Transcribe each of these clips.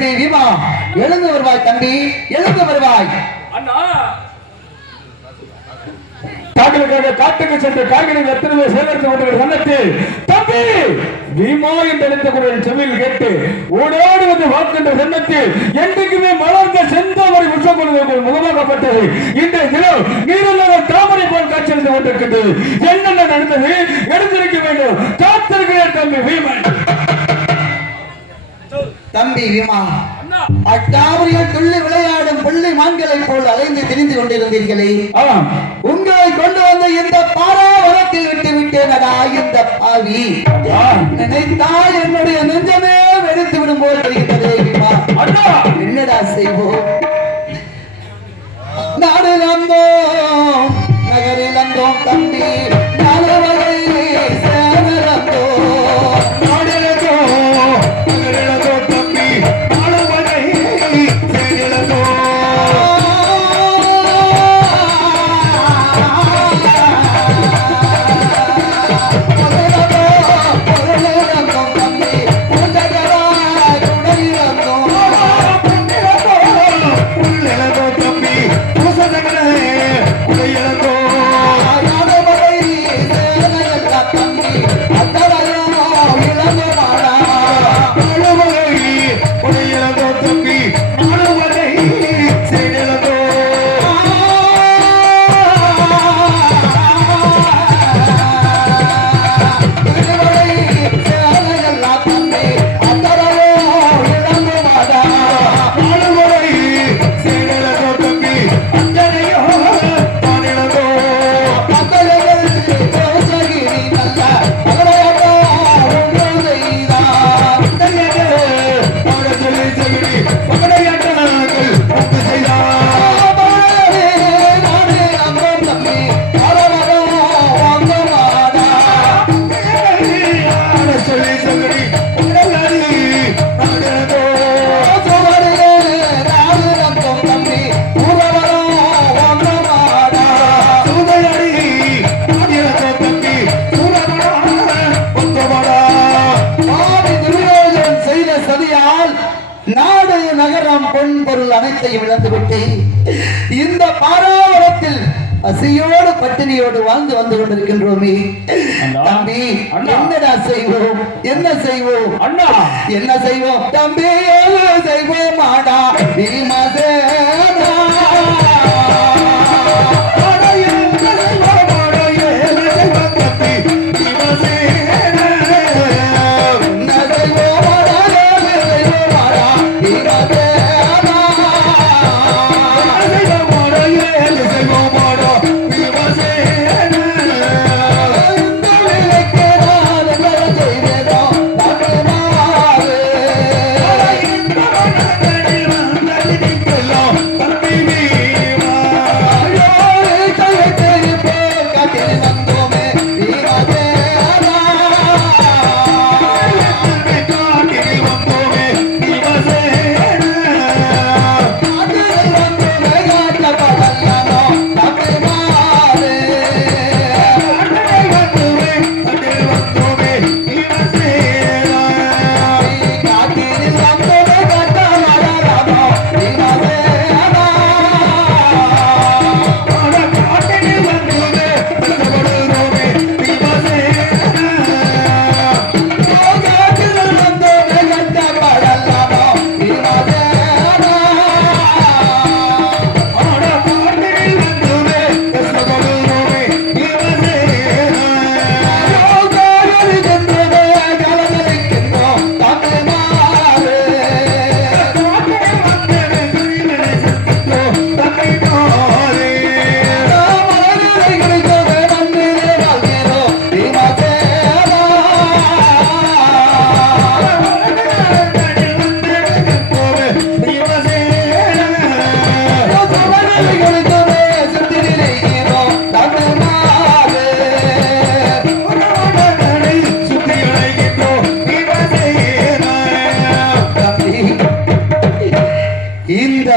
தம்பி வீமா எழுந்து வருவாய் தம்பி, எழுந்து வருவாய். காட்டுக்கு சென்று காய்கறி எத்தனை பேர் சேகரித்து கொண்டு சன்னத்தில் தம்பி வீமா என்று அழைத்த செவியில் கேட்டு ஓடோடு வந்து வாக்குகின்ற சன்னத்தில் என்றைக்குமே மலர்ந்த செந்தாமரை உற்சவங்கள் முகமாக்கப்பட்டது. இன்றைய தினம் நீரில்லாத தாமரை போல் காட்சியளித்துக் கொண்டிருக்கின்றது. என்னென்ன நடந்தது எடுத்திருக்க வேண்டும். காத்திருக்கிறேன் தம்பி வீமன். தம்பி வீமா, அட்டாவரியில் துள்ளி விளையாடும் புள்ளி மான்களை போல் அலைந்து திரிந்து கொண்டிருந்தீர்களே, உங்களை கொண்டு வந்த இந்த பாராவரத்தில் விட்டு விட்டேனடா இந்த பாவி. நினைத்தால் என்னுடைய நெஞ்சமே வெடித்து விடும் போல் தெரிகிறது. என்னடா செய்வோம்? நாடு நந்தோம், நகரில் நந்தோம் தம்பி, நாலு வகை இழந்துவிட்டு இந்த பாராவரத்தில் பசியோடு பட்டினியோடு வாழ்ந்து வந்து கொண்டிருக்கின்றோமே தம்பி. என்னடா செய்வோம்? என்ன செய்வோம்? அண்ணா என்ன செய்வோம் தம்பி? செய்வோம் ஆடா பீமசேனா.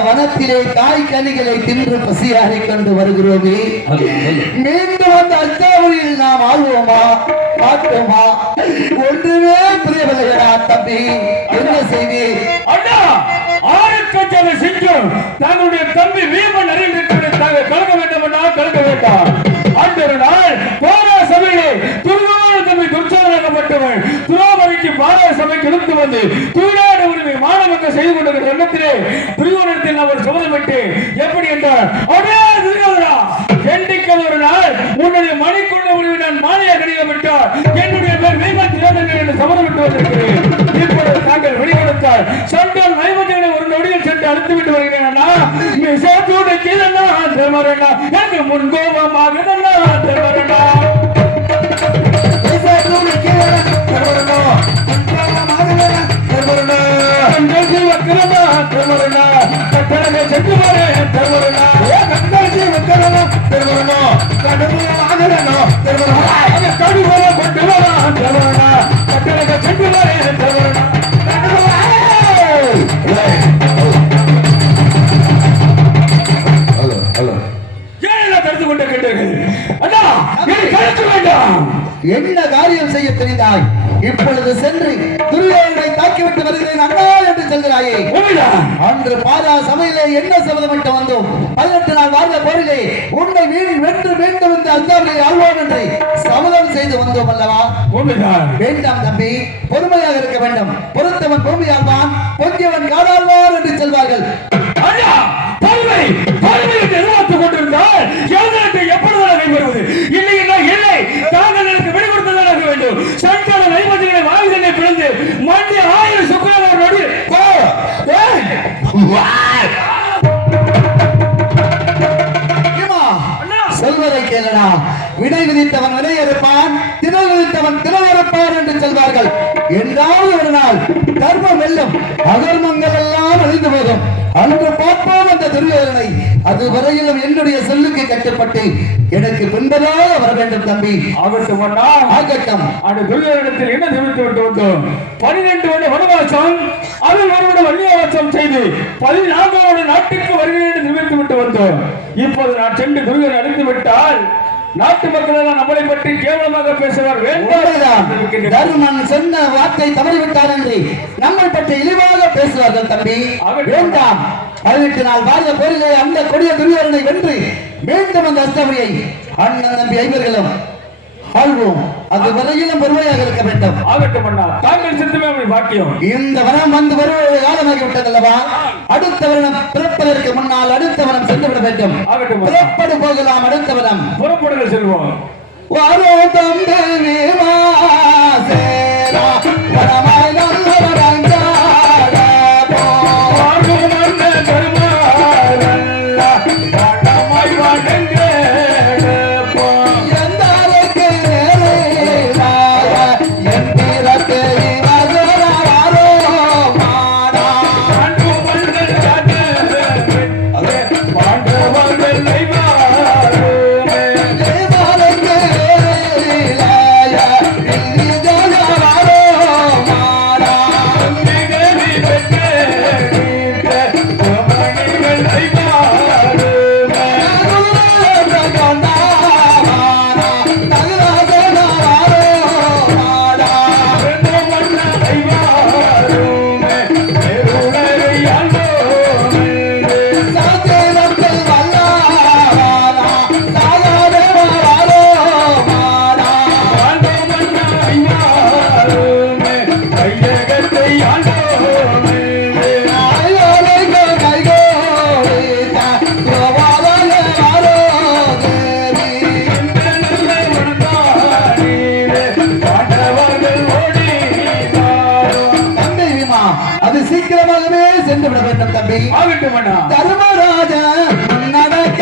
வனத்திலே காய் கனிகளை தின்று பசியாறிக் கொண்டு வருகிறோமே, மீண்டும் அந்த அச்சாவளியில் நாம் ஆழ்வோமா பார்த்தோமா? ஒன்றுமே புரியவில்லையா தம்பி? என்ன செய்தி? தங்களுடைய தம்பி வீமன் அறிந்திருக்கிறது தாங்கள் கலக்க வேண்டும் என்றால் கலக்க வேண்டாம். அன்று ஒரு நாள் பாரா சபையிலே துருவான தம்பி துர்ச்சாதனப்பட்டவன் துரோபதிக்கு பாரா சபைக்கு இழுத்து வந்து தூடாட உரிமை மாணவர்கள் செய்து கொண்டிருக்கிற எண்ணத்திலே துரியோதனத்தில் அவர் சபதமிட்டு எப்படி என்றார், அப்படியே துரியோதனா என்றைக்கு ஒரு நாள் உன்னுடைய மணிக்கொண்ட உரிமை நான் மாலையை கடிதமிட்டார் என்னுடைய பேர் வீமன் திரோதனன் என்று சபதமிட்டு வந்திருக்கிறேன். இப்பொழுது தாங்கள் வெளிப்படுத்தார் சொன்னால் நைவஜனை ஒரு நொடியில் சென்று அழுத்து விட்டு வருகிறேன் அண்ணா. மிசோடு கீழண்ணா திருமரணா எனக்கு முன்கோபமாக திருமரணா என்ன காரியம் செய்ய தெரிந்தாய்? இப்பொழுது சென்று துரியோதனை தாக்கிவிட்டு வருகிறேன் அண்ணா என்று சொல்கிறாயே. அன்று பாரா சபையிலே என்ன சபதமிட்டு வந்தோம்? 18 நாள் வாழ்ந்த போரிலே உன்னை வென்று வேண்டும் என்று அஞ்சாமையை ஆழ்வோம் என்று சபதம் செய்து வந்தோம் அல்லவா? வேண்டாம் தம்பி, பொறுமையாக இருக்க வேண்டும். பொறுத்தவன் பூமியால் தான் பொங்கியவன் காடாழ்வார் என்று சொல்வார்கள். எதிர்பார்த்துக் கொண்டிருந்தால் எப்பொழுது வருவது இல்லை என்றால் இல்லை. தாங்கள் எனக்கு விடை கொடுத்ததாக வேண்டும். சண்டான நைபதிகளை வாயுதனை பிளந்து மண்டி 1000 சுக்கரனோடு சொல்வதை கேளடா. விடை விதித்தவன் வினை இருப்பான், திணை விதித்தவன் திணை இருப்பான் என்று சொல்வார்கள். என்றாவது ஒரு நாள் தர்மம் வெல்லும், அதர்மங்கள் எல்லாம் அழிந்து போதும். அன்று பார்ப்போம் அந்த துரியோதனை. அது வரையிலும் என்னுடைய சொல்லுக்கு கட்டுப்பட்டு எனக்கு பின்பதாக வர வேண்டும் தம்பி. ஆகட்டும் ஆகட்டம். அந்த துரியோதனத்தில் என்ன நிமித்து விட்டு வந்தோம்? 12 வருட வனவாசம், அதில் ஒரு வருட வன்னியவாசம் செய்து 14வது நாட்டுக்கு வருகிறேன் நிமித்து விட்டு வந்தோம். இப்போது நான் சென்று துரியோதனை அழித்து விட்டால் நாட்டு மக்கள் எல்லாம் நம்மளை பற்றி கேவலமாக பேசுவார். வேண்டாம், தர்மன் சொன்ன வார்த்தை தவறிவிட்டார் என்று நம்மை பற்றி இழிவாக பேசுவார்கள் தம்பி. வேண்டாம். 18 நாள் வாழ்ந்த போரிலே அந்த கொடிய துரியோதனை வென்று மீண்டும் அந்த அஸ்தபரியை அண்ணன் தம்பி ஐவர்களும் ஆள்வோம். அது வரையிலும் பொறுமையாக இருக்க வேண்டும். ஆகட்டும் அண்ணா, தாங்கள் சித்தமே வாக்கியம். இந்த வனம் வந்து வருவது காலமாகி விட்டதல்லவா? அடுத்த வருடம் பிறப்பதற்கு முன்னால் அடுத்த வனம் சென்று விட வேண்டும். புறப்படு போகலாம். அடுத்த வனம் புறப்படுங்கள் செல்வோம். வரோ தம்பி சேரா வரமாய் நல்லவரங்க தர்மராஜ நடக்க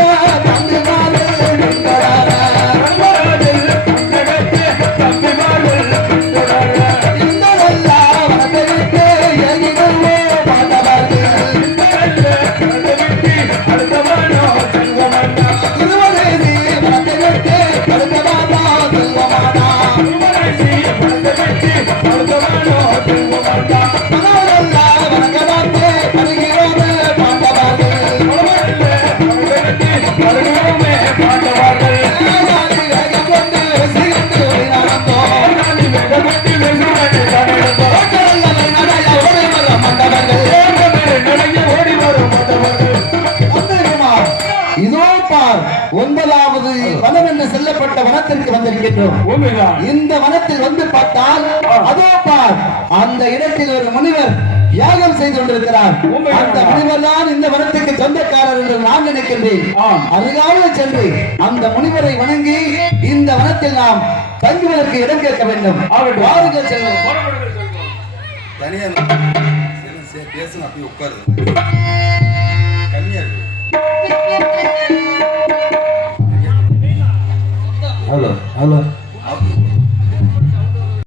வேண்டும். உண்மைதான். இந்த வனத்தில் வந்து பார்த்தால் அதோ பார், அந்த இடத்தில் ஒரு முனிவர் யாகம் செய்து கொண்டிருக்கிறார். அந்த முனிவர் தான் இந்த வனத்துக்கு சொந்தக்காரர் என்று நான் நினைக்கின்றேன். அருகாமல் சென்று அந்த முனிவரை வணங்கி இந்த வனத்தில் நாம் தங்குவதற்கு இடம் கேட்க வேண்டும். வாருங்கள் செல்வோம். தனியா பேசுங்க, அப்படியே உட்காரு. கம்மியா இருக்கு. Hello hello